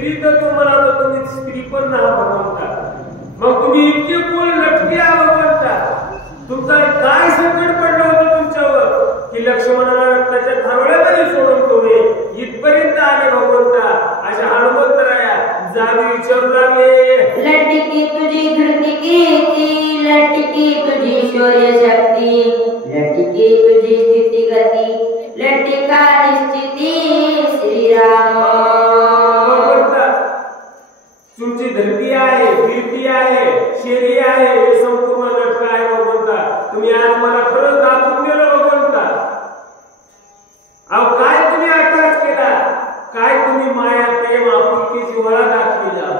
स्त्री तर तो म्हणाला तुम्ही स्त्री पण ना भगवंता, मग तुम्ही इतके कोण लटके भगवंता, तुमचा काय संकट पडलं होतं तुमच्यावर की लक्ष्मणाला रक्ताच्या धावळ्यामध्ये सोडून तुम्ही इथपर्यंत आले भगवंता. अशा हनुमंतराया जागी विचारू लागले, लटकी तुझी धृती कीर्ती, लटकी तुझी शौर्य शक्ती, लटकी तुझी स्थिती गती, लटिका निश्चिती श्रीराम. तुमची धरती आहे, कीर्ती आहे, शौर्य आहे, हे संपूर्ण लटका आहे भगवंता. तुम्ही आज मला खरंच दाखवून दिलं भगवंता. अहो काय तुम्ही आकाश केला, काय तुम्ही माया प्रेम आपुलकीची वळा दाखविला,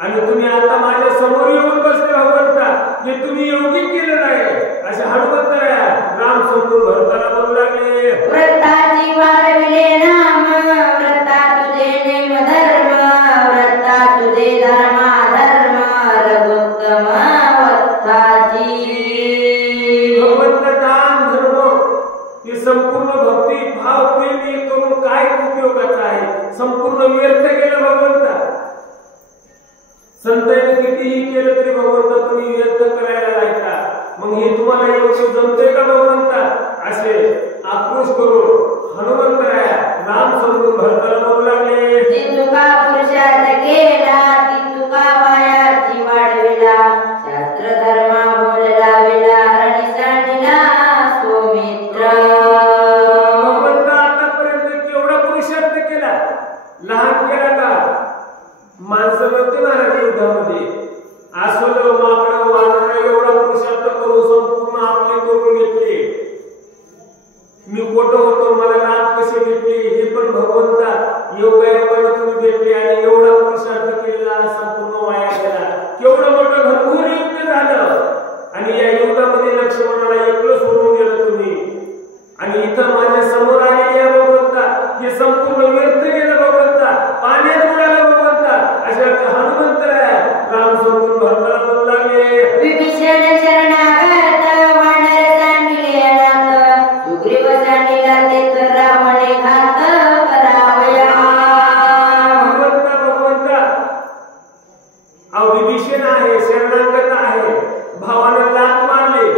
आणि तुम्ही आता माझ्या समोर येऊन बसले भगवंता, हे तुम्ही योग्य केलं नाही. अशा हनुमंतराया राम समोर भरताना बोलू लागले, व्रताची वाढविले नाम, व्रता तुझे नेम धर्म, व्रता तुझे धर्मा धर्म, रघुत्तम वत्ताची. भगवंत दान धर्म हे संपूर्ण भक्ती भाव प्रेम हे करून काय उपयोगाचं आहे, संपूर्ण व्यर्थ केलं भगवंता. संतांनी कितीही केलं तरी भगवंता तुम्ही व्यर्थ करायला लायका, मग हे तुम्हाला एवढं जमतंय का भगवंता. असे आक्रोश करून हनुमंतराया राम समजून भरताना बोलू लागले, जी तुका पुरुषार्थ केला, ती तुका वायाची वाढविला, शास्त्र धर्मा बोलला विला, रणी सांडिला सौमित्र. भगवंता आतापर्यंत केवढा पुरुषार्थ केला, लहान केला का. माणसं नव्हते महाराज युद्धामध्ये, अस्वल माकड वानर एवढा पुरुषार्थ करून संपूर्ण आपले करून घेतले. मी कोट होतो, मला राम कसे भेटले हे पण भगवंता योगायोगाने तुम्ही भेटले, आणि एवढा पुरुषार्थ केलेला संपूर्ण वाया गेला. केवढं मोठं घनघोर युद्ध झालं, आणि या युद्धामध्ये लक्ष्मणाला एकलं सोडून दिलं तुम्ही, आणि इथं माझ्या समोर आलेले या भगवंता हे संपूर्ण व्यर्थ गेलं भगवंता, पाण्यात बुडालं भगवंता. अशा हनुमंतराया राम समजून भरताना बोलू लागले, विभीषण शरणागत, वानर सांडिले अनाथ, सुग्रीव सांडिला तेच रावणे घात करावया. भगवंता अहो विभीषण आहे, शरणागत आहे, भावानं लात मारली,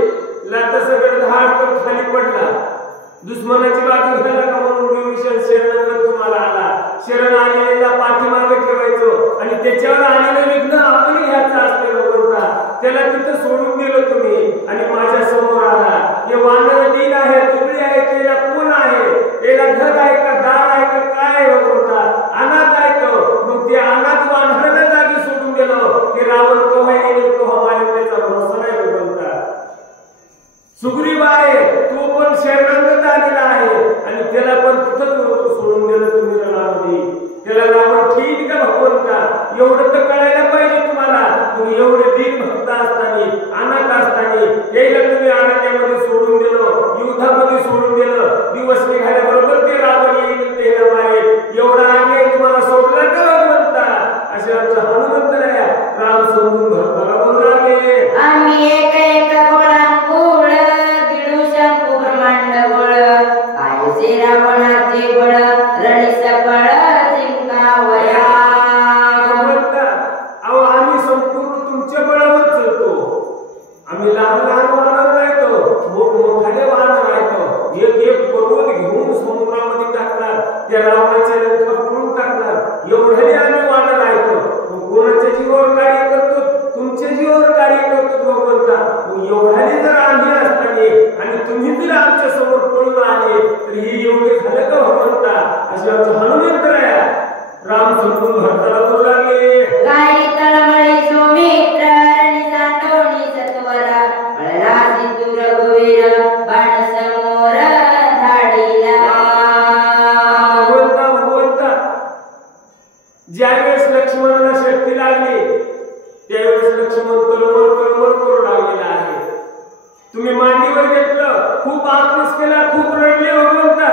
लात सगळं धाड तर खाली पडला, दुश्मनाची बाजू घ्यायला का म्हणून विभीषण शरणागत तुम्हाला आला. शरण आलेला पाठीमागे ठेवायचो, आणि त्याच्यावर आलेलं विघ्न आपण घ्यायचं असते भगवंता. त्याला तिथं सोडून दिलं तुम्ही, आणि माझ्या समोर आला. हे वानर दीन आहे, तुकडी आहे, त्याला कोण आहे, त्याला घर आहे का, दार आहे का, काय भगवंता, अनाथ आहे तो. मग ते अनाथ वानराला जागी सोडून दिलं. ते रावण केव्हा येईल केव्हा मारेल त्याचा भरोसा नाही भगवंता. सुग्रीव आहे, तो पण शरणागत आलेला आहे, आणि त्याला पण तिथंच सोडून दिलं तुम्ही रणामध्ये. त्याला रावण ठीक का भगवंता, एवढं तर कळायला पाहिजे तुम्हाला. तुम्ही एवढे दीन भक्त असताना, अनाथ असताना यायला तुम्ही अरण्यामध्ये सोडून दिलं, युद्धामध्ये सोडून दिलं. दिवस निघाल्याबरोबर ते रावण येईल, त्याला मारेल, एवढा अन्याय तुम्हाला सोडला का भगवंता. असे आमचा हनुमंतराया राम समजून भरताना बोलू लागले, आम्ही एक एक गोळांकुळ, गिळू शंकू ब्रह्मांड गोळ, कायसे रावणाचे बळ, रणी सकळ जिंकावया. अहो आम्ही संपूर्ण तुमच्या बळावर चलतो. आम्ही लहान लहान वाहन राहतो, मोठमोठाले वाहन राहतो, एक एक पर्वत घेऊन समुद्रामध्ये टाकणार, त्या रावणाचे लंका बुडून टाकणार, एवढे आम्ही वाहन राहतो. कोणाच्या जीवावर कार्य करतो, तुमच्या जीवावर कार्य करतो भगवंता. एवढ्याने जर आम्ही असताना आणि तुम्ही जर आमच्या समोर पळून आले तर हे एवढे झालं का भगवंता. असे आमचं हनुमंतराया राम समजून भरताना बोलू लागले, काही तळमळी सौमित्र, रणी सांडोणी सत्वरा, पळला सिंधू रघुवीर, बाण समोर धाडीला. भगवंता ज्यावेळेस लक्ष्मणाला शक्ती लागली त्यावेळेस लक्ष्मण तळमळ करू लागलेला आहे. तुम्ही मांडीवर घेतलं, खूप आक्रोश केला, खूप रडले भगवंता.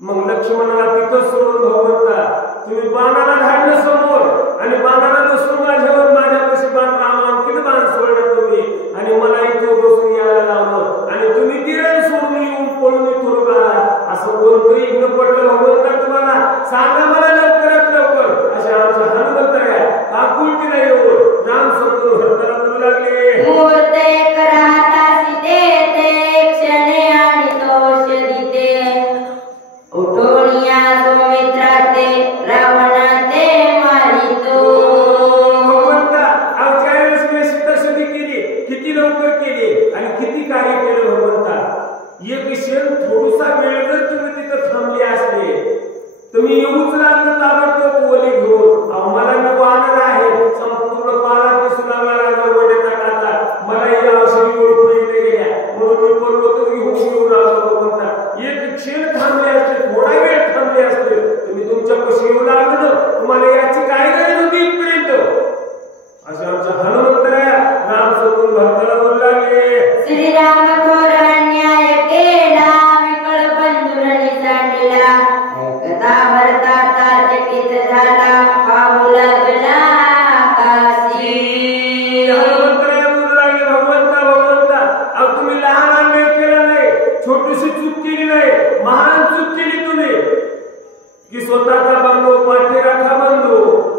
मग लक्ष्मणाला तिथं सोडून भगवंता तुम्ही बाणाला धाडलं समोर, आणि बाणाला बसून माझ्यावर माझ्यापाशी बाण रामांकित बाण सोडलं तुम्ही, आणि मला इथं बसून यायला लावलं, आणि तुम्ही तिरण सोडून येऊन पळून इथून आला. असं कोणतं इग्न पडलं भगवंता तुम्हाला, सांगा मला लवकरात लवकर. आमच्या हनुमंतराया काकुलतीला येऊन राम समजून भरताना बोलू लागले, मूर्त एक राहतासी तेथे क्षणे आणि तोष दिते, उठोनिया सौमित्रा ते रावण ते मारितो. भगवंता आज ज्या वेळेस मी सीताशुद्धी केली, किती लवकर केली आणि किती कार्य केलं भगवंता. एक क्षण थोडासा वेळ जर तुम्ही तिथं थांबले असले, तुम्ही येऊच लागलं ताबडतोब ओली घेऊन. आम्हाला मी वानर आहे, संपूर्ण पाला दिसू लागला गरवड्याचा काचा, मला या औषधी ओळखू येते गेल्या, म्हणून मी पर्वतच घेऊन येऊ लागलो भगवंता. एक क्षण थांबले असते, थोडा वेळ थांबले असते, तुम्ही तुमच्या पशी येऊ लागलं, तुम्हाला याची काय गरज होती इथपर्यंत. असे आमच्या हनुमंतराया राम समजून भरताना बोलू लागले, श्रीराम थोर अन्याय केला, विकळ बंधुरणी सांडला, ऐकता भरताचा चकित झाला, पाहू लागला काशी. हनुमंतराया बोलू लागले, भगवंता भगवंता, अहो तुम्ही लहान अन्याय केला नाही, छोटीशी चूक केली नाही, महान चूक केली तुम्ही की स्वतःचा बंधू पाठीराखा बंधू.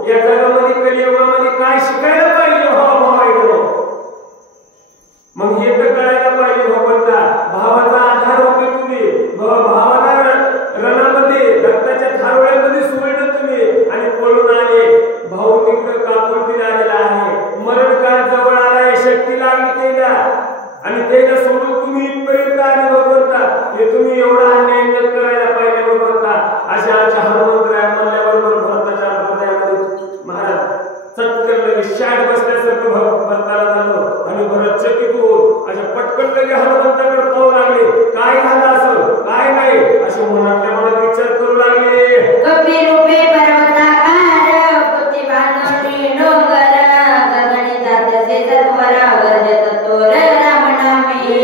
या जगामध्ये कलियुगामध्ये काय शिकायला पाहिजे भाव. मग हे तर कळायला पाहिजे भगवंता, भावाचा आधार होते तुम्ही. भावाला रणामध्ये रक्ताच्या थारोळ्यामध्ये सोडलं तुम्ही आणि पळून आले. भाऊ तिकडे काकुलतीला आलेला आहे, मरण काळ जवळ आलाय, शक्ती लागली त्याला आणि त्याला सोडून तुम्ही इथपर्यंत आले भगवंता. हे तुम्ही एवढा अन्याय न करायला पाहिजे भगवंता. अशा आमच्या हनुमंतराया म्हणल्याबरोबर भरताच्या हृदयामध्ये महाराज चटकन लगे शाट बसल्यासारखं भरताला झालं आणि भरत चकित होऊन अशा पटकन लगे हनुमंताकडे पाहू लागले. काय झालं असं, काय नाही असे मनातल्या मनात विचार करू लागले. कपी रूपे पर्वताकार, पुती बांधणी डोंगर, गगनी जातसे सत्वर, गरजत तोर राम नामे.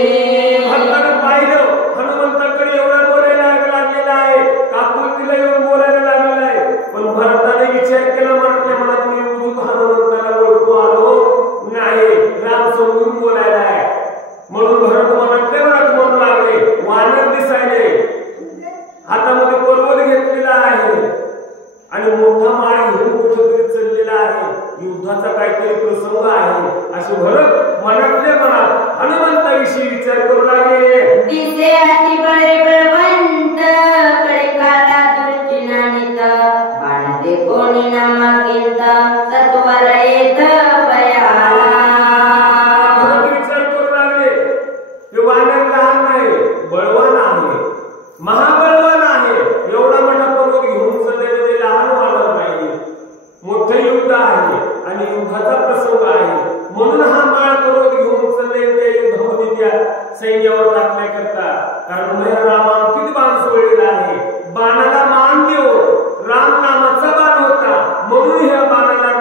भरतानं पाहिलं हनुमंताकडे एवढा बोलायला लागलेला आहे, काकुलतीला येऊन बोलायला लागलेला आहे. पण भरताने विचार केला मनातल्या मनात, मी हनुमंताला ओळखू आलो नाही, राम समजून बोलायला आहे. म्हणून भरत मनातल्या मनात म्हणू लागले, वानर दिसायले, हातामध्ये पर्वत घेतलेला आहे आणि मोठा माळ घेऊन कुठेतरी चाललेला आहे, युद्धाचा काहीतरी प्रसंग आहे. असे भरत मनातल्या मनात हनुमंताविषयी विचार करू लागले. दिसे अति बळे बळवंत, कडे काला दृष्टीनानित, बाणते कोणी नामाकिंत, सत्वर येत पयाला. विचार करू लागले, हे वानर लहान नाही, बळवान आहे, महाबळवान आहे. एवढा मोठा पर्वत घेऊन चाललेले ते लहान वानर नाही, मोठे युद्ध आहे आणि युद्धाचा प्रसंग आहे. म्हणून हा माळ पर्वत घेऊन चालले त्या युद्धामध्ये त्या सैन्यावर टाकण्याकरता. कारण रामा किती बाण सोडलेला आहे, बाणाला मान देऊन राम नामाचा बाण होता, म्हणून ह्या बाणाला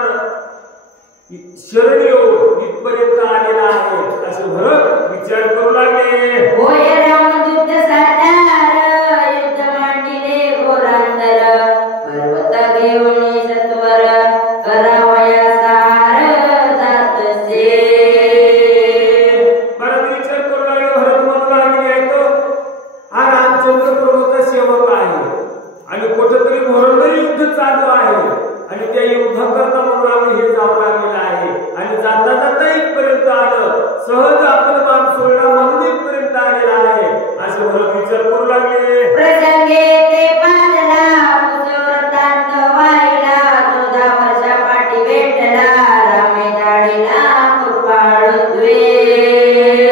शरण येऊन इथपर्यंत आलेला आहे. असे भरत विचार करू लागले. होय रामदूत सातार, युद्ध मांडिले घोरांतर, पर्वत घेऊन सत्वर, करावया सार जातसे. परत विचार करू लागले. भरत म्हणू लागले, ऐकतो हा रामचंद्र प्रभूचा सेवक आहे आणि कुठेतरी घोरंदर युद्ध चालू आहे आणि त्या युद्धाकरता म्हणून आम्ही हे जाऊ लागलेलं आहे आणि जाता जाता इथपर्यंत आलं, सहज आपलं बाण सोडला म्हणून इथपर्यंत आलेला आहे. असे भरत विचार करू लागले. प्रसंगे ते पाजला, पुजवृत्तांत वाहिला, 14 वर्षा पाठी भेटला, रामे दाढीला कृपाळुद्वे.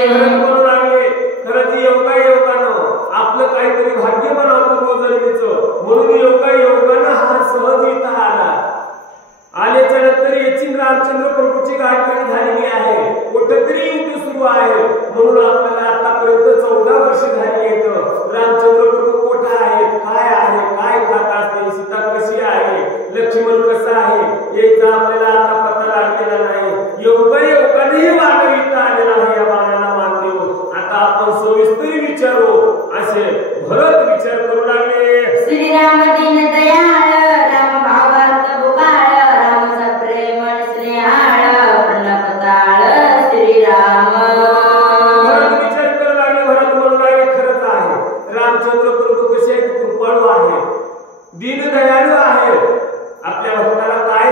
म्हणू लागले, खरंच योगायोगानं आपलं काहीतरी भाग्य बनावं रोजनीचं, म्हणून योगायोगानं हा सहज इथं आला. आल्याच्या नंतर याची रामचंद्र प्रभूची गाठ झालेली आहे, कुठेतरी युद्ध सुरू आहे. म्हणून आपल्याला आतापर्यंत 14 वर्ष झाली आहेत. रामचंद्र प्रभू कोठा आहेत, काय खात असते, सीता कशी आहे, लक्ष्मण कसं आहे, याचा आपल्याला आता पत्ता लागलेला नाही. योगायोगानेही वानर इथं आलेला आहे या बाणाला मान देऊन. आता आपण सविस्तर विचारू असे भरत विचार करू लागले. श्रीराम दीन दयाळ, राम भावार्थ बुगाळ, राम सप्रेम स्नेहाळ, प्रणपताळ श्रीराम. भरत विचार करू लागले. भरत म्हणू लागले, खरंच आहे रामचंद्र प्रभू कसे कृपाळू आहे, दीनदयाळू आहे. आपल्या भक्ताला काय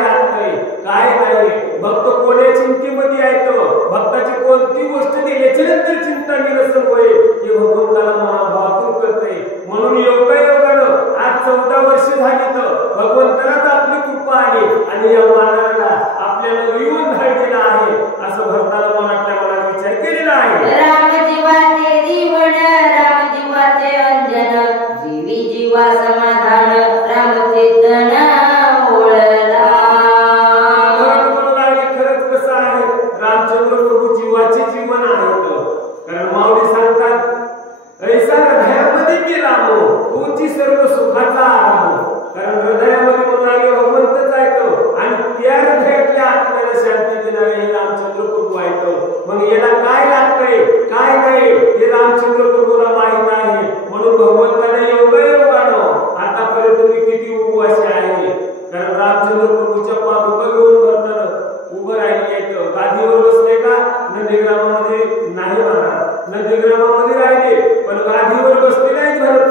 आणि या वानराला आपल्याला येऊन धाडलेला आहे असं भरताला मनातल्या मनात विचार केलेला आहे. राम जीवाचे जीवन राम जीवाचे अंजन जीवी जीवा समाधान राम चेतन ओळला. खरंच कसं आहे रामचंद्र प्रभू जीवाचे जीवन आहेत. कारण माऊली सांगतात ऐसा हृदयामध्ये मी रामो तुझी सर्व सुखाचा आराम. कारण हृदयामध्ये म्हणाले भगवंतच आहेत आणि त्या हृदयातल्या आत्म्याला शांती देणारे हे रामचंद्र प्रभू आहेत. मग याला काय लागतंय काय नाही हे रामचंद्र प्रभूला माहित आहे. म्हणून भगवंताने योगायोगानं आतापर्यंत मी किती उपवासी आहे. कारण रामचंद्र प्रभूच्या पादुका घेऊन भरताना उभं राहिले आहेत. गादीवर बसले का नंदीग्रामामध्ये नाही महाराज नंदीग्रामामध्ये राहिले पण गादीवर बसले नाही भरत.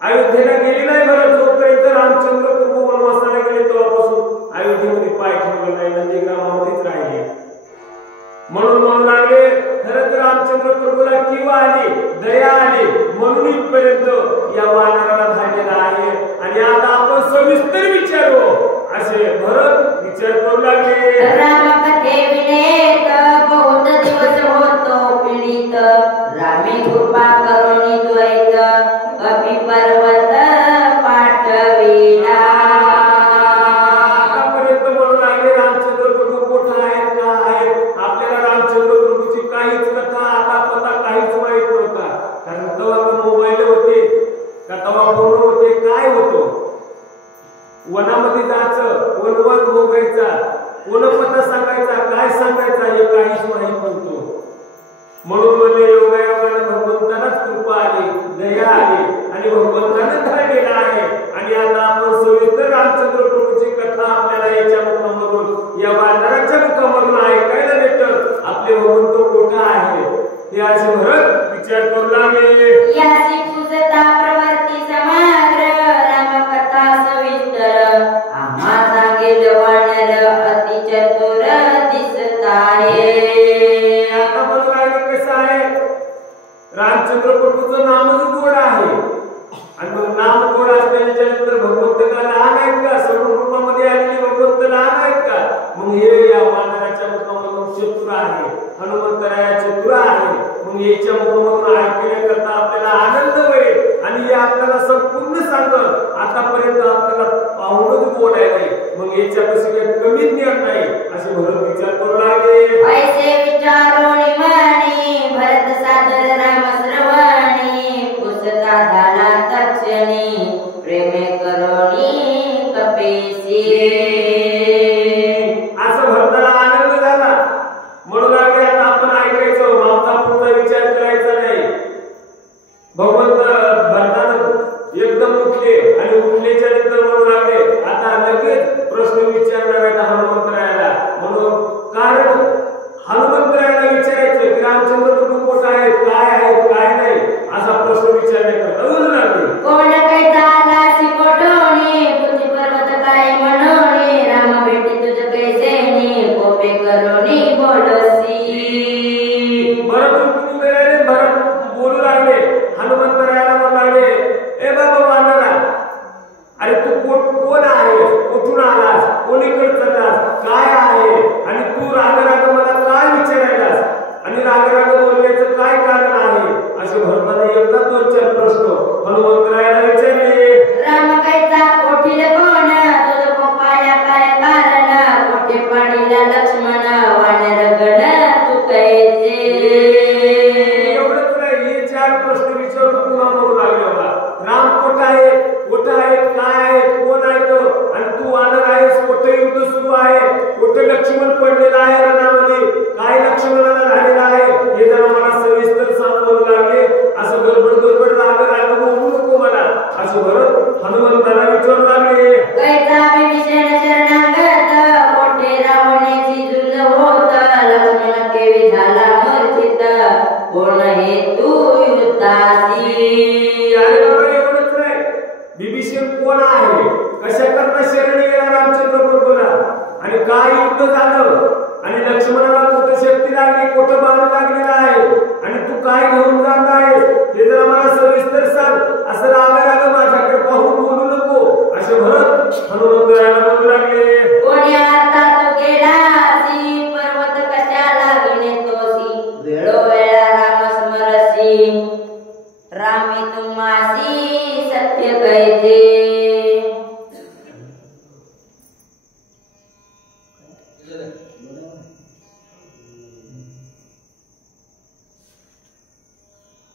अयोध्येला गेले नाही भरत. जोपर्यंत रामचंद्र प्रभू वनवासाला गेले तेव्हापासून अयोध्येमध्ये पाय ठेवले नाही नंदीग्रामामध्येच राहिले. म्हणून म्हणू लागले खरंच रामचंद्र प्रभूला किंवा आली दया आली म्हणून इथपर्यंत या वानराला धाडलेला आहे. आणि आता आपण सविस्तर विचारू असे भरत विचार करू लागले. राम कथे विनेत बहुत दिवस होतो पीडित रामे कृपा करुणी द्वैत कपी पर्वत पाठविला. आतापर्यंत म्हणू लागले रामचंद्र प्रभू कुठं आहेत का आहेत आपल्याला रामचंद्र प्रभूची काहीच कथा आता पता काहीच माहित नव्हता. कारण तेव्हा मोबाईल होते का तेव्हा फोन होते काय होतं. वनामध्ये जायचं वनवास भोगायचा कोण पता सांगायचा काय सांगायचा हे काहीच माहित नव्हतं. म्हणून म्हणजे योगायोगाने भगवंतालाच कृपा आली दया आली आणि भगवंताने धाडलेला आहे. आणि आता आपण सविस्तर रामचंद्र प्रभूची कथा आपल्याला याच्या मुखामधून या वानराच्या मुखामधून ऐकायला भेटत. आपले भगवंत कुठं आहे हे असे भरत विचार करू लागले. याची पूजता प्रवर्ती समाग्र राम कथा सविस्तर आम्हा सांगेल वानर अति चतुर दिसत आहे. आता बघा कसं आहे रामचंद्र प्रभूचं नामच गोड आहे. आणि मग नाम गोड असल्याच्या नंतर भगवंताला लहान आहेत का सर्व रूपामध्ये आलेले भगवंत लहान आहेत का. मग हे या वानराच्या मुखामधून चतुर आहे हनुमंतराया चतुर आहे. मग याच्या मुखामधून ऐकण्याकरता आपल्याला आनंद होईल आणि हे आपल्याला संपूर्ण सांगत आतापर्यंत आपल्याला पाहूनच बोलायला मग याच्यापाशी काही कमी ज्ञान नाही असे भरत विचार करू लागले. ऐसे विचारोनी म्हणी भरत सादर राम श्रवणी पुसता झाला तक्षणी प्रेमे करोनी कपेशी. असं भरताना आनंद झाला. म्हणून लागले आता आपण ऐकायचं मागचा पुढचा विचार करायचा नाही. भगवंत भरताना एकदम उठले आणि उठल्याच्या नंतर म्हणू लागले आता लगेच प्रश्न विचारणार आहे हनुमंतरायाला. म्हणून कारण हनुमंतरायाला विचारायचं की रामचंद्र प्रभू कुठं आहेत काय नाही असा प्रश्न विचारण्याकरता अजून लागले. कोण काही झाला शिकोटोनी तुझी पर्वत काय म्हणोनी राम भेटी तुझ कैसेनी कोपे करोनी बोलसी. भरत उठून गेले भरत बोलू लागले हनुमंतरायाला म्हणू लागले ए बाबा वानरा अरे तू कोण आहेस कुठून आलास कोणीकडे चाललास काय आहे आणि तू रागराग मला काय विचारायलास आणि रागराग बोलण्याचं काय कारण आहे असे भरताना एकदा 2-4 प्रश्न हनुमंतरायाला विचारले. राम कैसा कोठील कोण तुझ पप्पाया काय कारण कोठे पाडीला लक्ष्मण वानर गण तू कैसे. एवढंच नाही हे 4 प्रश्न विचारून पुन्हा म्हणू लागले बाबा राम कुठं आहे काय आहे कोण आहे तो आणि तू वानर आहेस कुठे युद्ध सुरू आहे कुठे लक्ष्मण पडलेला आहे रणामध्ये काय लक्ष्मणाला झालेला आहे हे जरा मला सविस्तर सांगू लागले. असं गडबड राग बोलू नको मला असं भरत हनुमंताला विचारू लागले. कैसा विभीषण शरणागत कोठे रावणाची झुंज होत लक्ष्मण केवी झाला मूर्छित कोण हे तू युद्धासी. अरे बाबा एवढंच नाही विभीषण कोण आहे कशा करता शरणी गेला रामचंद्र प्रभूला आणि काय युद्ध झालं आणि लक्ष्मणाला कुठं शक्ती लागली कुठं बाण लागलेला आहे आणि तू काय घेऊन जात आहेस हे जरा मला सविस्तर सांग. असं राग माझ्याकडे पाहून बोलू नको असे भरत हनुमंतरायाला बोलू लागले. कैसे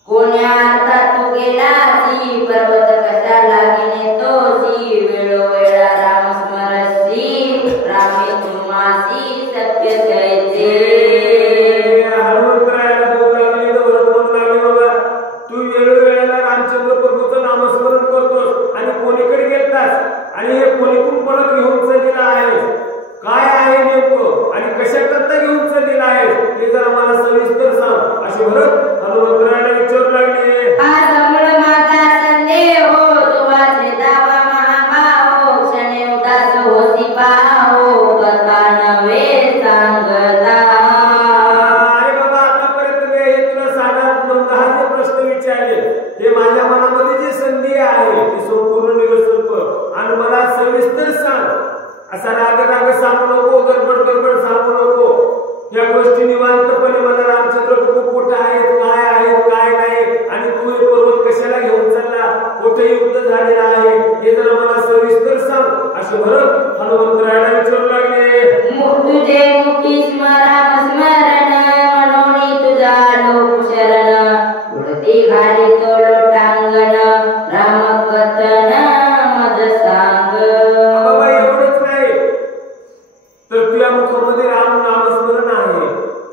कोण्या अर्थात तू गेलासी पर्वत कशा लागिने तोसी वेळोवेळा राम स्मरसी रामे तुम्हासी सत्य कैसे हनुमंतरायाला बोल लागली तर वर्तमान लागली बाबा तू वेळोवेळेला रामचंद्र प्रभूचं नामस्मरण करतोस आणि कोणीकडे गेलतास आणि हे कोणीकडून परत घेऊन चाललेला आहे काय आहे नेमकं आणि कशा करता घेऊन चाललेला आहे हे जरा मला सविस्तर सांग असे भरत हनुमंतरायाला विचारू लागले आजमुळ माझा संदेह हो तुझे दावा महाभाव क्षणे उदास होती पाहो कथा नवे सांगता अरे बाबा आतापर्यंत मी हे तुला साधारण 9-10 प्रश्न विचारले हे माझ्या मनामध्ये जे संदेह आहे ते संपूर्ण निरसन कर आणि मला सविस्तर सांग असा राग सांगू नको गडबड सांगू नको या गोष्टी निवांतपणे मला रामचंद्र प्रभू कुठे आहेत काय नाही आणि तू हे पर्वत कशाला घेऊन चालला कुठे युद्ध झालेला आहे हे जरा मला सविस्तर सांग असे भरत हनुमंतरायाला विचारू लागले तुझे मुखी स्मरण म्हणून तुझा लोक शरण उडती घाली तो लोटांगण राम कथन मज सांग बाबा एवढंच नाही तर तुझ्या मुखामध्ये राम नामस्मरण आहे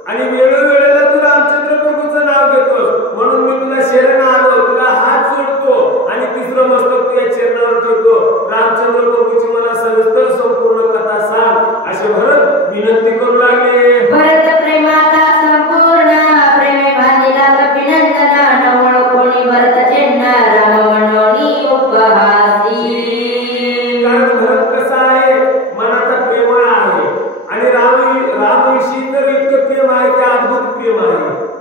आणि वेळोवेळेला तू रामचंद्र प्रभूचं नाव घेतोस म्हणून मी तुला शरण आलो तुला हात जोडतो आणि तिसरं मस्तक तुझ्या चरणावर ठेवतो रामचंद्र प्रभूची मला सविस्तर संपूर्ण कथा सांग असे भरत विनंती करू लागले भरत प्रेमाचा संपूर्ण प्रेमे बांधिला कपिनंदना नवळ कोणी भरत चिन्ह राम मनोनी उपहासी कारण भरत कसा आहे मनाचा प्रेमळ आहे आणि रामविषयी तर इतकं प्रेम आहे ते अद्भुत प्रेम आहे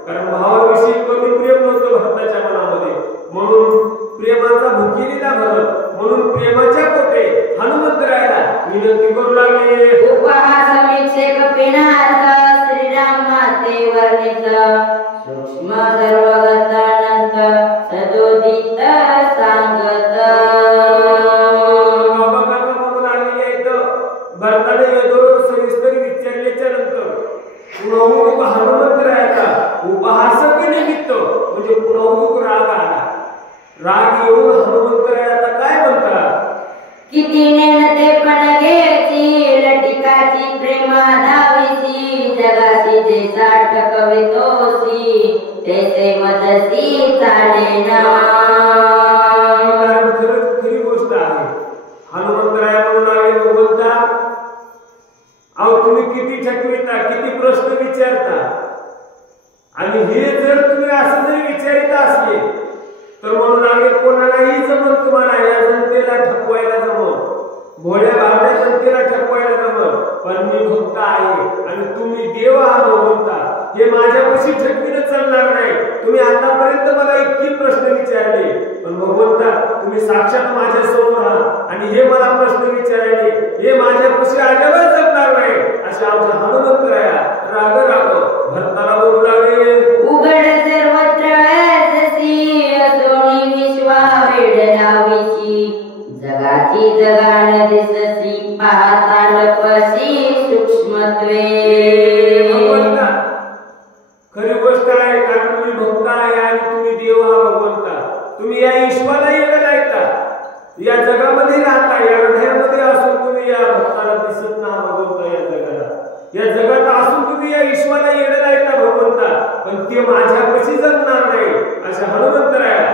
कारण भावाविषयी कमी प्रेम नव्हतं भरताच्या मनामध्ये म्हणून प्रेमाचा भुकेलेला भरत म्हणून प्रेमाच्या पोटे हनुमंतरायाला विनंती करू लागले उपहास समीक्षे कपिनाथ श्रीराम माते वर्णित सूक्ष्म सर्वगत अनंत सदोदित सांगत भरताने येदोर सविस्तर विचारल्याच्या नंतर पुनः हनुमंतरायाचा उपहासक निमित्त म्हणजे पुनः राग आला राग येऊन हनुमंतरायाचा काय म्हणतात किती नेणते पण घ्यायची लटिकाची प्रेमा धावीची जगाची जे साठ कवितोसी तेसे मदसी चाले ना खरंच खरी गोष्ट आहे हनुमंतराया म्हणून लागले भगवंता अहो तुम्ही किती ठकविता किती प्रश्न विचारता आणि हे जर तुम्ही असं जरी विचारित असले तर म्हणून लागले कोणालाही जमन तुम्हाला या जनतेला ठपवायला जमन भोळ्या भावड्या जनतेला ठपवायला जमन पण मी भक्त आहे आणि तुम्ही देव आहात भगवंता हे माझ्यापाशी ठकविणं चालणार नाही तुम्ही आतापर्यंत मला इतकी प्रश्न विचारले पण भगवंता तुम्ही साक्षात माझ्या समोर आहात आणि हे मला प्रश्न विचारले हे माझ्यापाशी आल्यावर जमणार नाही असे आमच्या हनुमंतराया राग भरताला बोलू लागले उघड सर्वत्र ऐसी असोनी विश्वा वेड लावीची जगाची जगान दिससी पाहता लपसी सूक्ष्मत्वे खरी गोष्ट आहे कारण तुम्ही भक्त आहे आणि तुम्ही देव हा भगवंता तुम्ही या ईश्वराला येण्याला येता या जगामध्ये राहता या हृदयामध्ये असून तुम्ही या भक्ताला दिसत ना भगवंता या जगात असून तुम्ही या ईश्वराला येण्याला येता भगवंता पण ते माझ्यापाशी जमणार नाही अशा हनुमंतराया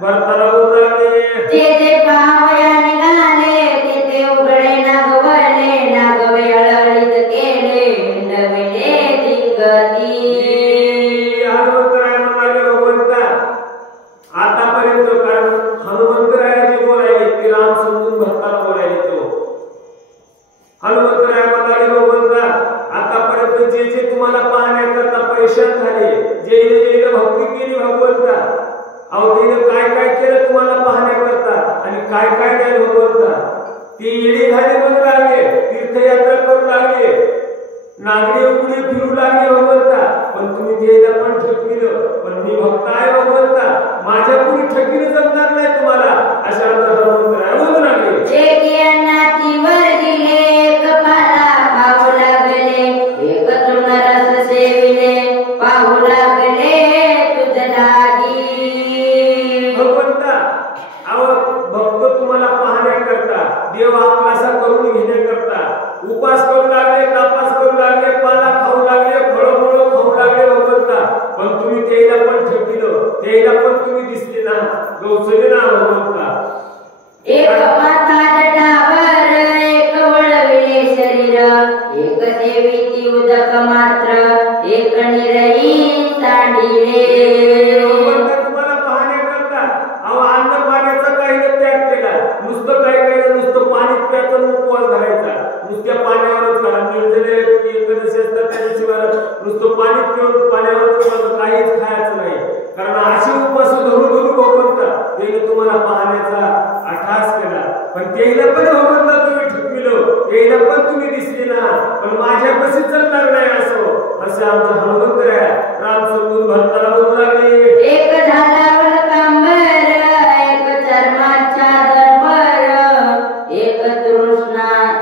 भरताला बोलले जे जे पावया निघाले ते उघडे नागवले अळळीत केले नविले दिगती हनुमंतराया म्हणाले भगवंता आतापर्यंत कारण हनुमंतराया जे बोलायले ते राम समजून भरताला बोलायले तो हनुमंतराया म्हणाले भगवंता आतापर्यंत जे जे तुम्हाला पाहण्याकरता परेशान झाले जे भक्ती केली भगवंता अहो तिने काय केलं तुम्हाला पाहण्याकरता आणि काय नाही भगवंता ते येणे झाले म्हणू लागले तीर्थयात्रा करू लागले नागरी उघडी फिरू लागले भगवंता पण तुम्ही त्याला पण ठकविलं पण मी भक्त आहे भगवंता माझ्या पुढे ठकविणं जमणार नाही तुम्हाला अशा देव आपलासा करून घेण्याकरता उपास करू लागले, तापास करू लागले, पाला खाऊ लागले, फळमुळं खाऊ लागले भगवंता. पण तुम्ही त्याला पण ठेवलं, त्याला पण तुम्ही दिसले ना, गौसले ना भगवंता. एक माता जटावर एक वळविले शरीर, एक देवीची उदक मात्र एक निरही सांडिले. तुम्हाला पाहण्याकरता अहो अन्न पाण्याचा काही त्याग केला, नुसतं काय काय नुसतं पाणी प्यायचं, उपवास धरायचा, नुसत्या पाण्यावरच करा. निर्जले एकादशी असतात त्या दिवशी नुसतं पाणी पिऊन पाण्यावरच काहीच खायचं नाही. कारण अशी उपवास धरू धरू भगवंता त्याने तुम्हाला पाहण्याचा अट्टास केला. पण त्याला पण भगवंता तुम्ही ठेवलं, त्याला पण तुम्ही दिसले ना, पण माझ्यापाशी चालणार नाही असं आमचा हनुमंत राम समजून भरताना बोलू लागले. एक झाडावर कांबर, एक चर्माच्या दरबर, एक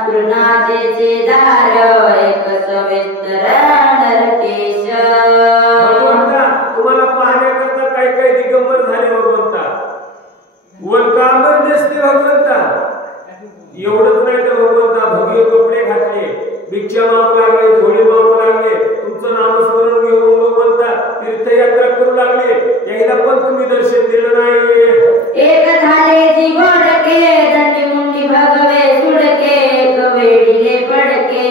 तृणाचे दार, एक सविस्तर नरकेश. भगवंता तुम्हाला पाहण्याकरता काही काही दिगंबर झाले भगवंता, वर कांबर दिसते भगवंता. एवढंच नाही तर भगवंता भगवे कपडे घातले, भिक्षा मागू लागले, झोळे मागू लागले, तुमचं नामस्मरण घेऊन भगवंता तीर्थयात्रा करू लागले, याला पण तुम्ही दर्शन दिलं नाही. एक झाले जी गोडके, दंडी मुंडी भगवे सुडके, एक वेडीले पडके,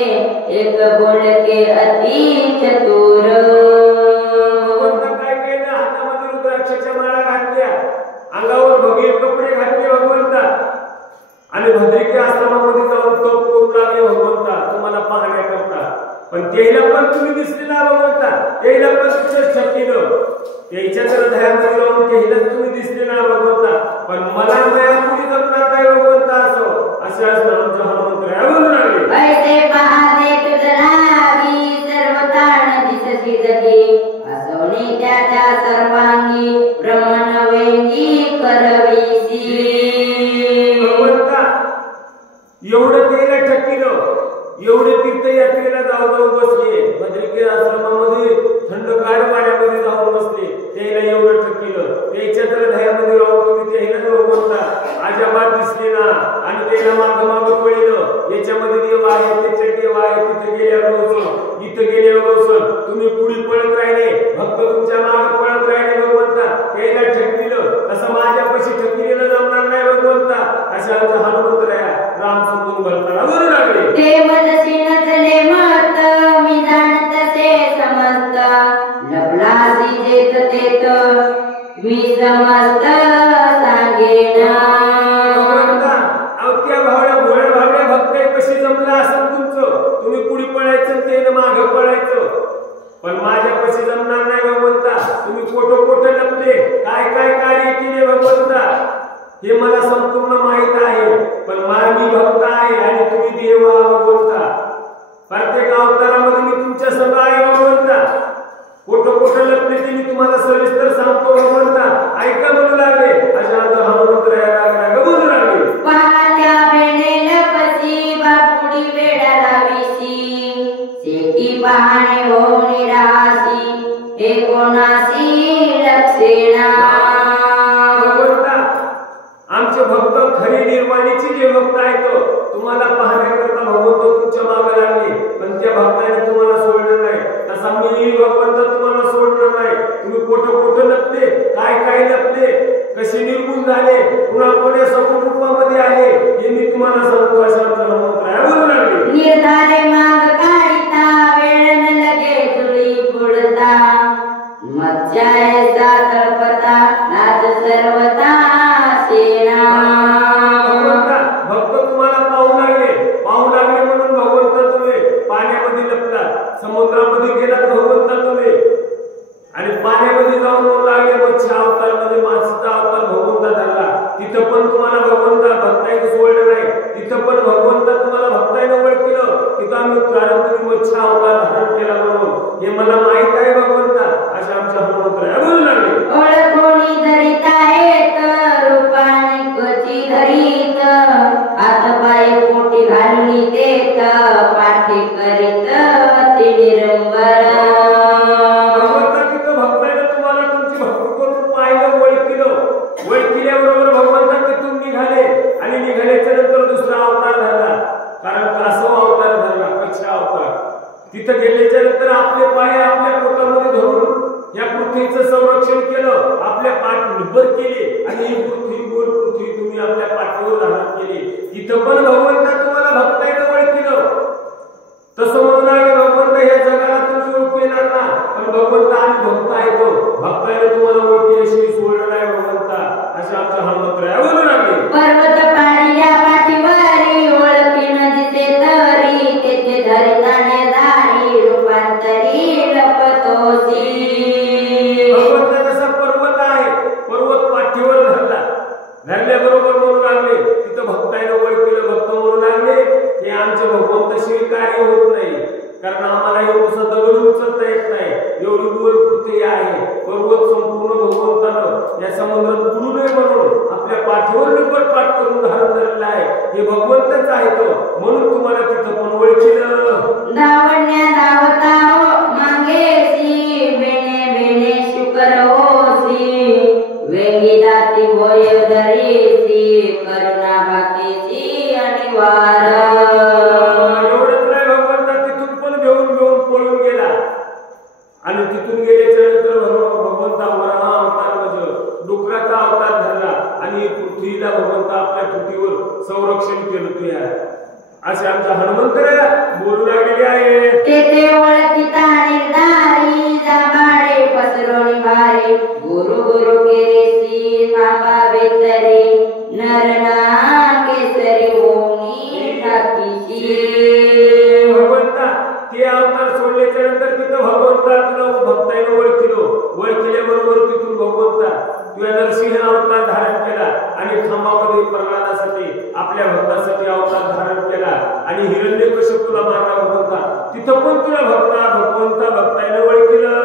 एक बोलके अति चतुर. भगवंता काय काय ना, हातामध्ये रुद्राक्षाच्या माळा घातल्या, अंगावर भगवे कपडे घातले भगवंता, आणि भद्रिके आश्रमामध्ये जाऊन तप करू लागले भगवंता तुम्हाला पाहण्याकरता. पण त्याला पण तुम्ही दिसले ना भगवंता, त्याला पण तुमचं शक्तीनं त्याच्या हृदयामध्ये राहून त्याला तुम्ही दिसले ना भगवंता. पण मला मायापुढे जमणार नाही भगवंता असे आमच्या हनुमंत बोलू लागले. पैसे पाहते तुझरावी, सर्व ताण दिसती जगी, असोनी त्याच्या सर्वांगी ब्रह्मण वेंगी करविसी. भगवंता एवढं त्याला ठकीलं, एवढे तीर्थयात्रेला जाऊ बसले, भद्रिके आश्रमामध्ये थंडगार पाण्यामध्ये जाऊन बसले, त्याला एवढं ठकीलं, त्याच्या तर हृदयामध्ये राहून तुम्ही त्याला भगवंता अजाबात दिसले ना, आणि त्याला मागं मागं पळलं, याच्यामध्ये देव आहे, त्याच्यात देव आहे, तिथे गेल्यावर इथं गेल्यावर तुम्ही पुढे पळत राहिले, भक्त तुमच्या मागे पळत राहिले भगवंता, त्याला ठकविलं. तसं माझ्यापाशी ठकविलेलं जमणार नाही भगवंता अशा आमचा हनुमंत राम समजून भरताना बोलू लागले. ते मनसी नचले मत, मी जाणत ते समस्त, लपलासी जेत तेत मी समस्त सांगेन. त्या भावड्या भोळ्या भावड्या भक्त कशी जमला असं तुमचं, तुम्ही पुढे पळायचं ते मागे पळायचं, पण माझ्यापाशी जमणार नाही भगवंता. तुम्ही कोठं कोठं लपले, काय काय कार्य केले भगवंता हे मला संपूर्ण माहित आहे. पण मी भक्त आहे आणि तुम्ही देव आहात भगवंता. प्रत्येक अवतारामध्ये मी तुमच्या संग आहे भगवंता. कोठं कोठं लपले ते मी तुम्हाला सविस्तर सांगतो भगवंता, ऐका बोलू लागले. अशा हनुमंत बोलू लागले. पाहत्या वेळेला पसी बापुडी वेडा लाविसी, शेती पाहणे होऊन राहासी, हे कोणासी लक्षेना. आमचे भक्त खरी निर्वाणीची जे भक्त आहेत तुम्हाला पाहण्याकरता भगवंत तुमच्या मागे लागले, पण त्या भक्ताने तुम्हाला सोडलं नाही. तसा मी भगवंत तुम्हाला सोडलं नाही. तुम्ही कोठं कोठं लपले, काय काय लपले, कसे निर्गुण झाले, पुन्हा कोण्या सगुण रूपामध्ये आले हे मी तुम्हाला सांगतो. अशा बोलू लागले. निर्धारे माग काढिता, वेळ न लगे तुळी पुढता, मज्जाय तळपता नाद सर्वता सेना. भक्त तुम्हाला पाहू लागले म्हणून भगवंत तुम्ही पाण्यामध्ये लपला, समुद्रामध्ये गेलात भगवंत तुम्ही, आणि पाण्यामध्ये जाऊन बोलू लागले. मत्स्य अवतार मध्ये माणसाचा अवतार भगवंत धरला, तिथं पण तुम्हाला भगवंत भक्ताने सोडलं नाही, तिथं पण भगवंत तुम्हाला भक्ताने ओळखलं. तिथं आम्ही कारण तुम्ही मत्स्य अवतार धारण केला म्हणून हे मला माहित आहे भगवंता. अशा आमच्या हनुमंत बोलू लागले. ओळखोणी धरित आहेत, रूपाने क्वची धरीत, हात पाय पोटी घालून देत, पाठी करीत ते निरंबर. भगवंता तिथं भक्ताने तुम्हाला तुमची भक्ती करून पाहिलं, ओळखिल्याबरोबर भगवंता तिथून निघाले, आणि निघाल्याच्या नंतर दुसरा संरक्षण केलं, आपल्या पाठ निब्बर केले आणि ही पृथ्वी गोल पृथ्वी तुम्ही आपल्या पाठीवर धारण केली. तिथं पण भगवंता तुम्हाला भक्ताईनं ओळखलं. तसं म्हणून आहे भगवंत हे जगाला तुम्ही ओळखू येणार ना, पण भगवंत आणि भक्त आहे तो. भक्ताईनं तुम्हाला ओळखल्याशिवाय सोडलं नाही भगवंता. अशा आमचा हा मंत्र आहे. बोलू लागले पर्वत पारिया पाठीवारी ओळखी नदीचे तरी तेथे धरिताने दारी रूपांतरी लपतोसी. भगवंत जसा पर्वत आहे, पर्वत पाठीवर धरला, धरल्याबरोबर म्हणू लागले तिथं भक्ताईनं ओळखलं, भक्त म्हणू लागले हे आमचे भगवंत स्वीकार्य होत नाही, कारण आम्हाला एवढं दगड उचलता येत नाही, एवढी गोल पृथ्वी आहे. पर्वत संपूर्ण भगवंतानं या समुद्रात बुडू नये म्हणून आपल्या पाठीवर निब्बर पाठ करून धारण धरलेला आहे. हे भगवंतच आहे तो, म्हणून तुम्हाला तिथं पण ओळखलं. धावण्या धावता मागेसी बेने बेने शुकर होसी वेगी दाती भोय धरीसी करुणा भाकीसी अनिवार. एवढंच नाही भगवंता तिथून पण घेऊन पळून गेला आणि तिथून गेल्याच्या नंतर भगवंता वराह अवतार म्हणजे डुकराचा अवतार धरला आणि पृथ्वीला भगवंता आपल्या तुटीवर संरक्षण केलं. तुया असे आमचा हनुमंत बोलू लागलेले आहे. तेथे ओळखिता निर्धारी जांभाडे पसरोनी भारी गुरु गुरु केरेसी थांबा बेतरी नरना केसरी होनी टाकीशी. भगवंता ते अवतार सोडल्याच्या नंतर तिथं भगवंता तुला भक्ताईनं ओळखल्याबरोबर तिथून भगवंता तुझ्या नरसिंह अवतार धारण केला आणि खांबामध्ये प्रल्हादासाठी आपल्या भक्तासाठी अवतार धारण केला आणि हिरण्यकश्यपूला मारला भगवंता. तिथं पण तुला भगवंता भक्ताईनं ओळखलं.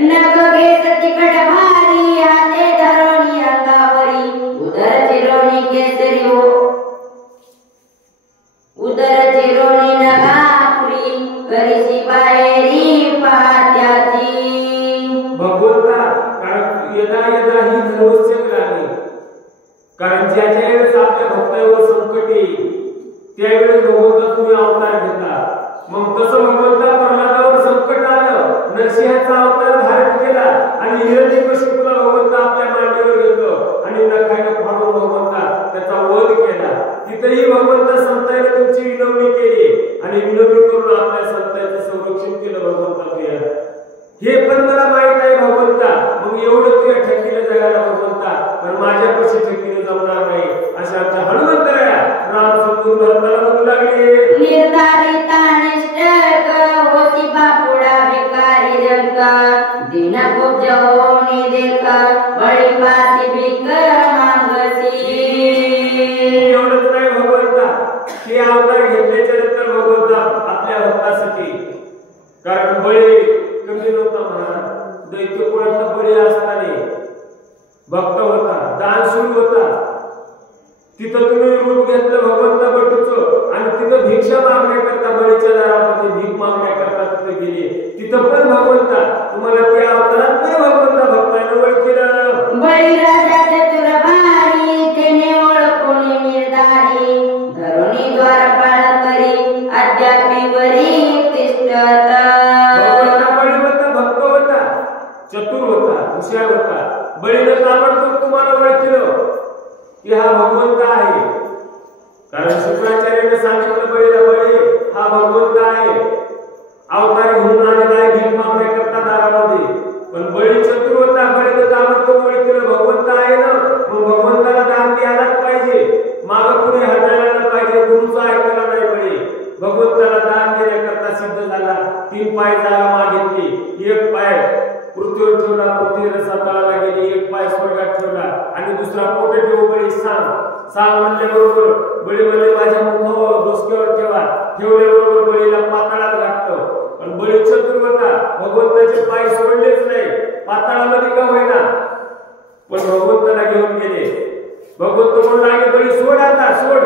नग घेत तिकट भारी हाते धरोनी अंगावरी उदर चिरोनी केसरी हो उदर चिरोनी नगापुरी करीची बाहेरी पात्याची. भगवंता कारण यदा यदा ही धर्मचक्र आली, कारण ज्या ज्या वेळेस आपल्या भक्तावर संकट येईल त्यावेळेस भगवंता तुम्ही अवतार घेतला. मग तसं भगवंता प्रल्हादावर संकट आलं, नरसिंहाचा अवतार धारण केला आणि हिरण्यकश्यपूला भगवंता आपल्या मांडीवर घेतलं आणि नखाने फाडून भगवंता त्याचा वध केला. तिथेही भगवंता संतांनी तुमची विनवणी केली आणि विनवणी करून आपल्या संतांचं संरक्षण केलं. भगवंता हे पण मला माहित आहे भगवंता, मग एवढं तुझ्या ठेकीला जगायला भगवंता, पण माझ्यापाशी ठेकीने जमणार नाही. अशा आमच्या हनुमंत राम समजून भरताना म्हणू लागले निर्धारिता निष्ठक होती बापुडा भिकारी जंक दिन खूप जहोनी देखा बळी पासी भिक मागसी. एवढंच नाही भगवंता, हे अवतार घेतल्याच्या नंतर भगवंता आपल्या भक्तासाठी, कारण बळी कमी नव्हता महाराज, दैत्य कुळातला बळी असताना भक्त होता, दानशूर होता. तिथं तुम्ही रूप घेतलं भगवंता बटूचं आणि तिथं भिक्षा मागण्याकरता बळीच्या दारामध्ये भीक मागण्याकरता तिथं गेले. तिथं पण भगवंता तुम्हाला त्या अवतारात नाही भगवंता भक्ताने ओळखलं. बळीराजा चतुर भारी तेने ओळखून निर्धारी धरुणी द्वारपाळ करी अद्यापि वरी तिष्ठत. भक्त होता, चतुर होता, हुशार होता. बळीनं ताबडतोब तुम्हाला ओळखलं की हा भगवंत आहे, कारण शुक्राचार्याने सांगितलं बळीला बळी हा भगवंत आहे, अवतार घेऊन आलेला आहे भीक मागण्याकरता दारामध्ये. पण बळी चतुर होता, बळीनं ताबडतोब ओळखलं भगवंत आहे ना, मग भगवंताला दान द्यायलाच पाहिजे, मागं पुढे हटायला पाहिजे, गुरुचं ऐकायला नाही. बळी भगवंताला दान देण्याकरता सिद्ध झाला. 3 पाय जागा मागितली, 1 पाय पृथ्वीवर ठेवला, पृथ्वीवर साताळाला गेली, 1 पाय स्वर्गात ठेवला आणि दुसरा पोटे ठेवू बळी सांग म्हणल्याबरोबर बळी म्हणले माझ्या मुखावर डोसक्यावर ठेवा. ठेवल्याबरोबर बळीला पाताळात घातलं. पण बळी चतुर होता, भगवंताचे पाय सोडलेच नाही, पाताळामध्ये का होईना पण भगवंताला घेऊन गेले. भगवंत म्हणून लागले बळी सोड, आता सोड.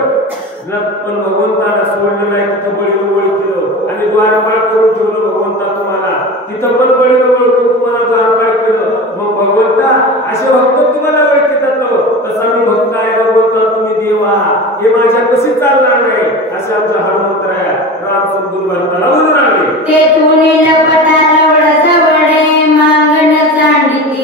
पण भगवंताला सोडलं नाही. तिथं बळीनं ओळखलं आणि द्वारपाळ करून ठेवलं भगवंता तुम्हाला. तिथं पण बळीनं ओळखून तुम्हाला द्वारपाळ केलं. मग भगवंता असे भक्त तुम्हाला ओळखतात, तसा मी भक्त आहे भगवंता, तुम्ही देवा, हे माझ्या कशी चालणार नाही. असे आमचा हनुमंत राम समजून भरताना म्हणून लागले ते तुने लपटा लवड जवळे मागण सांडिती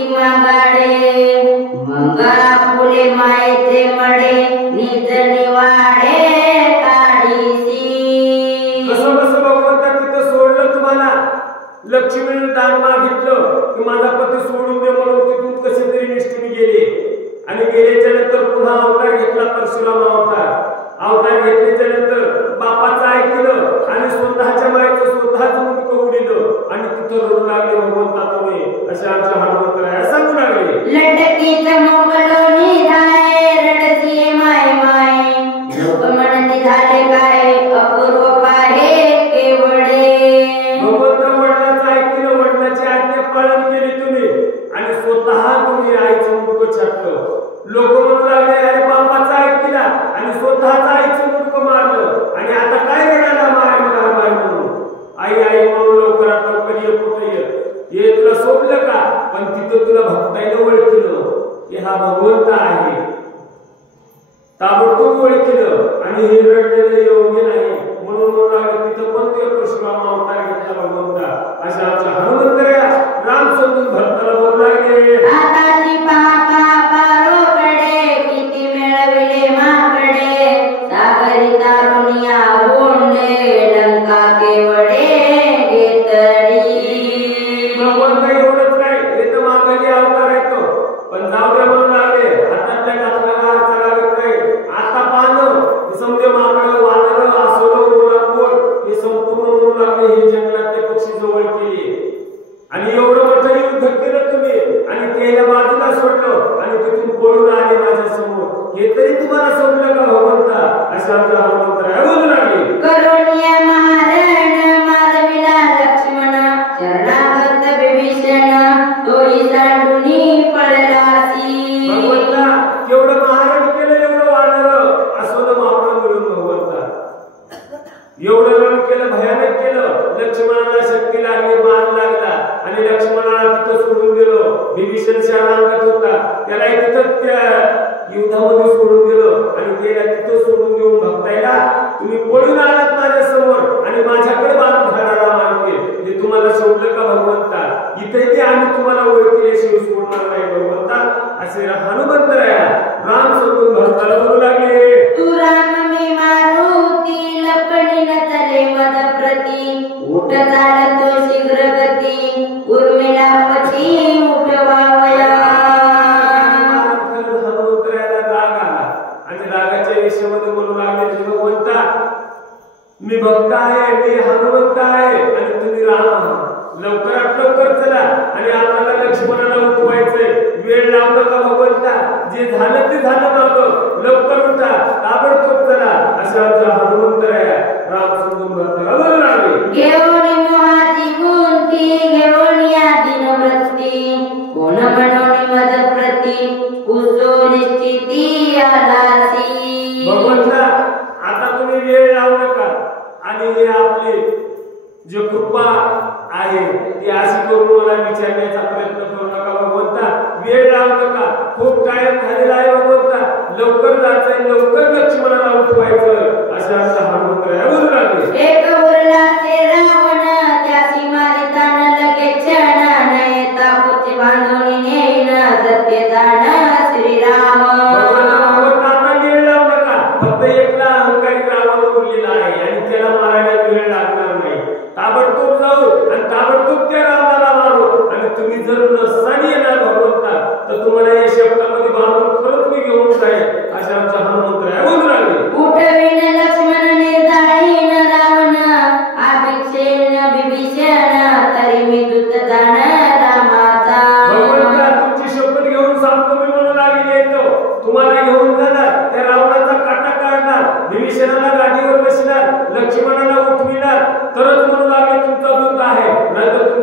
आणि स्वतःच आईचं मुंडकं मारलं आणि आता काय रडायला माय म्हणून आई आई म्हणून लवकरात लवकर ये कुठे ये तुला सोडलं का पण तिथं तुला भक्ताईनं ओळखलं की हा भगवंत आहे ताबडतोब ओळखलं आणि हे रडलेलं योग्य नाही म्हणून तिथं पण ते परशुराम अवतार घेतला भगवंता अशा आमच्या हनुमंतराया राम सोडून भक्ताला बोलू लागले आताची पापा पारोकडे किती मिळविले माकडे सागरी तारुनिया बोंडे लंका केवडे घेतली भगवंत एवढंच नाही हे तर मागाली अवतार येतो पण जाऊ द्या म्हणून लागले हातातल्या टाकल्याला अर्थ लागत नाही आता पाहणं समजे माकडं वानरं आसोलं ओलांबोल हे संपूर्ण म्हणून लागले हे जंगलातले पक्षी जवळ केले आणि एवढं मोठं युद्ध केलं तुम्ही आणि त्याला बाजूला सोडलं आणि तिथून पळून आले माझ्या समोर हे तरी तुम्हाला सोडलं का भगवंता अशा आमच्या हनुमंतराया बोलू लागले करुणिया महारण माधविला लक्ष्मण शरणागत विभीषण तोही सांडूनी पडलासी भगवंता एवढं महारण केलं एवढं वानर असोलं मापडं मिळून भगवंता एवढं रण केलं भयानक केलं लक्ष्मणाला शक्ती लागली बाण लागला आणि लक्ष्मणाला तिथं सोडून गेलो विभीषण शरणागत होता त्याला तिथं त्या युद्धामध्ये सोडून गेलो आणि त्याला तिथं सोडून घेऊन भक्तायला तुम्ही पळून आलात माझ्या समोर आणि माझ्याकडे बाण धरायला मानते हे तुम्हाला सोडलं का भगवंता इथे ते आम्ही तुम्हाला ओळखल्याशिवाय सोडणार नाही भगवंता असे हनुमंतराया राम सोडून भक्ताला बोलू लागले तू राम मी मारुती लपडी न चले मद प्रती उठ चालतो शीघ्र गती उर्मिला पती उठवावया हनुमंतरायाला राग आला आणि रागाच्या विषयामध्ये बोलू लागले भगवंता मी भक्त आहे मी हनुमंत आहे आणि तुम्ही राम आहात लवकरात लवकर चला आणि आपल्याला लक्ष्मणाला उठवायचंय वेळ लावू नका भगवंता जे झालं ते झालं नव्हतं लवकर उठा ताबडतोब चला अशा आमच्या हनुमंतराया राम सोडून भक्ताला बोलू लागले घेऊन मोहाची गुंती घेऊन या दिनवृत्ती कोण म्हणून मद प्रती कुसो निश्चिती आलासी भगवंता आता तुम्ही वेळ लावू नका आणि हे आपले जे कृपा आहे ती अशी करून मला विचारण्याचा प्रयत्न करू नका भगवंता वेळ लावू नका खूप टाइम झालेला आहे भगवंता लवकर जायचंय लवकर लक्ष्मणाला उठवायचं अशा आमचा हनुमंतराया बोलू लागले एक उरला ते रावण त्याची मारितान लगेच क्षण नयता पुचे बांधून नेईन सत्यदान श्रीराम भगवंता वेळ लावू नका फक्त एकला अहंकारी रावण उरलेला आहे आणि त्याला मारायला वेळ लागणार नाही ताबडतोब जाऊ आणि ताबडतोब त्या रावणाला मारू आणि तुम्ही जर नसताना येणार भगवंता तर तुम्हाला या शब्दामध्ये बांधून खरंच मी घेऊन जाईल अशा आमच्या हनुमंतराया बोलू लागले उठविन लक्ष्मण निर्धाळीन रावण अभिक्षेण विभीषण तरी मी दूत जाण रामाचा भगवंता तुमची शपथ घेऊन सांगतो मी म्हणू लागले येतो तुम्हाला घेऊन जाणार त्या रावणाचा काटा काढणार विभीषणाला गाडीवर बसणार लक्ष्मणाला उठविणार तरच म्हणू लागले तुमचा दूत आहे नाहीतर